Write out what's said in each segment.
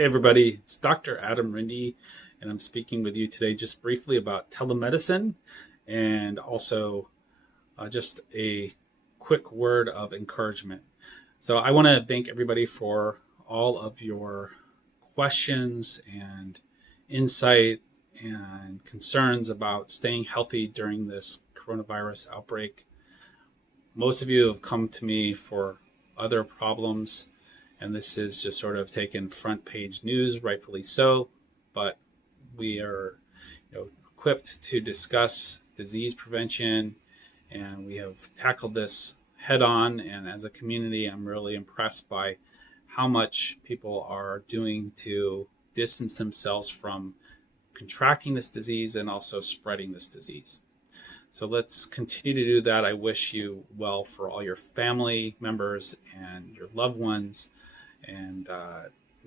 Hey everybody, it's Dr. Adam Rindy, and I'm speaking with you today just briefly about telemedicine and also just a quick word of encouragement. So I want to thank everybody for all of your questions and insight and concerns about staying healthy during this coronavirus outbreak. Most of you have come to me for other problems, and this is just sort of taken front page news, rightfully so. But we are, equipped to discuss disease prevention, and we have tackled this head on. And as a community, I'm really impressed by how much people are doing to distance themselves from contracting this disease and also spreading this disease. So let's continue to do that. I wish you well for all your family members and your loved ones, and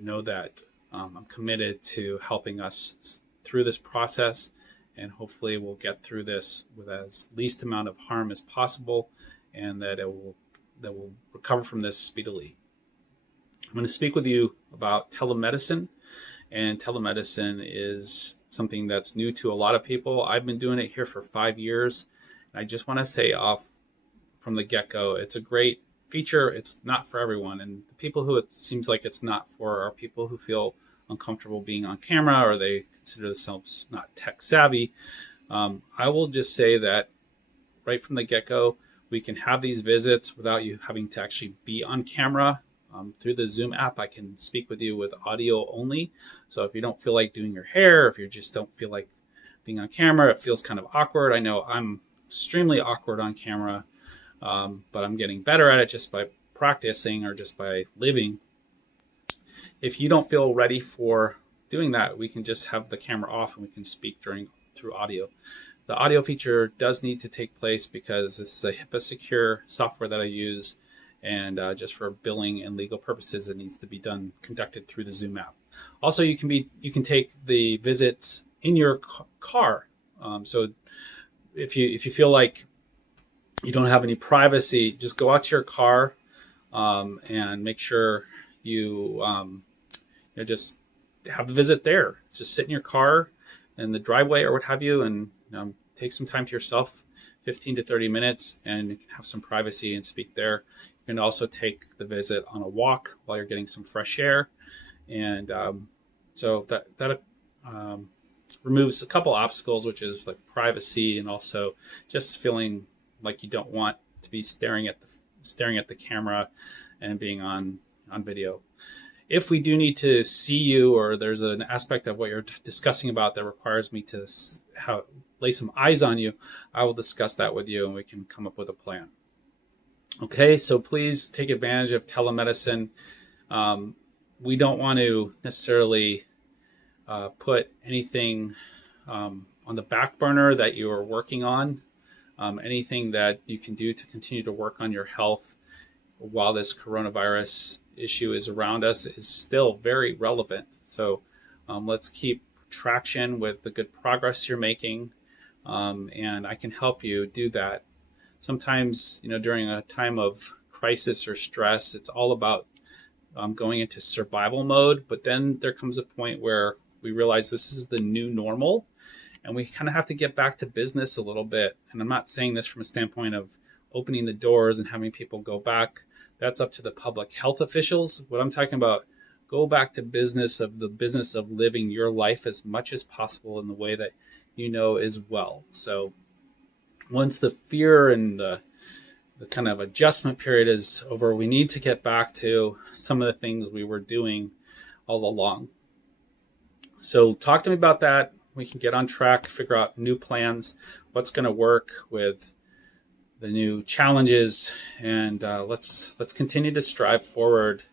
know that I'm committed to helping us through this process, and hopefully we'll get through this with as least amount of harm as possible, and that we'll recover from this speedily. I'm going to speak with you about telemedicine, and telemedicine is something that's new to a lot of people. I've been doing it here for 5 years, and I just want to say off from the get-go, it's a great feature. It's not for everyone, and the people who it seems like it's not for are people who feel uncomfortable being on camera, or they consider themselves not tech savvy. I will just say that right from the get-go, we can have these visits without you having to actually be on camera. Through the Zoom app, I can speak with you with audio only. So if you don't feel like doing your hair, if you just don't feel like being on camera, it feels kind of awkward. I know I'm extremely awkward on camera, but I'm getting better at it just by practicing or just by living. If you don't feel ready for doing that, we can just have the camera off and we can speak through audio. The audio feature does need to take place because this is a HIPAA secure software that I use, and just for billing and legal purposes, it needs to be conducted through the Zoom app. Also, you can take the visits in your car. So if you feel like you don't have any privacy, just go out to your car and make sure you just have the visit there. Just sit in your car in the driveway or what have you, and take some time to yourself, 15 to 30 minutes, and you can have some privacy and speak there. You can also take the visit on a walk while you're getting some fresh air. And so that removes a couple obstacles, which is like privacy and also just feeling like you don't want to be staring at the camera and being on video. If we do need to see you, or there's an aspect of what you're discussing about that requires me to lay some eyes on you, I will discuss that with you and we can come up with a plan. Okay, so please take advantage of telemedicine. We don't want to necessarily put anything on the back burner that you are working on. Anything that you can do to continue to work on your health while this coronavirus issue is around us is still very relevant. So let's keep traction with the good progress you're making, and I can help you do that. Sometimes, during a time of crisis or stress, it's all about going into survival mode, but then there comes a point where we realize this is the new normal, and we kind of have to get back to business a little bit. And I'm not saying this from a standpoint of opening the doors and having people go back. That's up to the public health officials. What I'm talking about, go back to the business of living your life as much as possible in the way that you know is well. So once the fear and the kind of adjustment period is over, we need to get back to some of the things we were doing all along. So talk to me about that. We can get on track, figure out new plans, what's going to work with the new challenges, and let's continue to strive forward,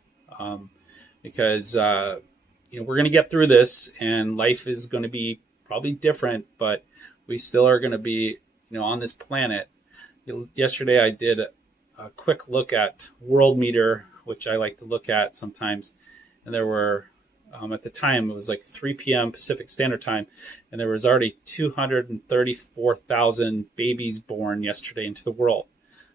because we're going to get through this, and life is going to be probably different, but we still are going to be on this planet. Yesterday I did a quick look at World Meter, which I like to look at sometimes, and there were at the time it was like 3 p.m. Pacific Standard Time, and there was already 234,000 babies born yesterday into the world.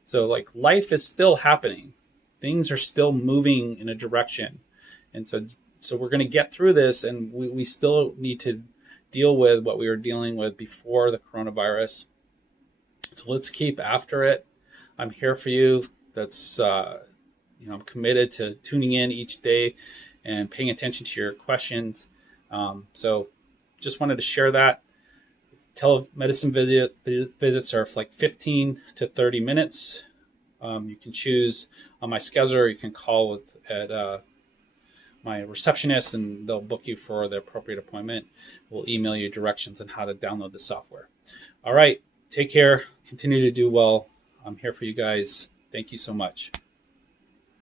So like life is still happening. Things are still moving in a direction. And so So we're going to get through this, and we still need to deal with what we were dealing with before the coronavirus. So let's keep after it. I'm here for you. That's I'm committed to tuning in each day and paying attention to your questions. So just wanted to share that. Telemedicine visits are like 15 to 30 minutes. You can choose on my schedule, or you can call at my receptionist, and they'll book you for the appropriate appointment. We'll email you directions on how to download the software. All right, take care. Continue to do well. I'm here for you guys. Thank you so much.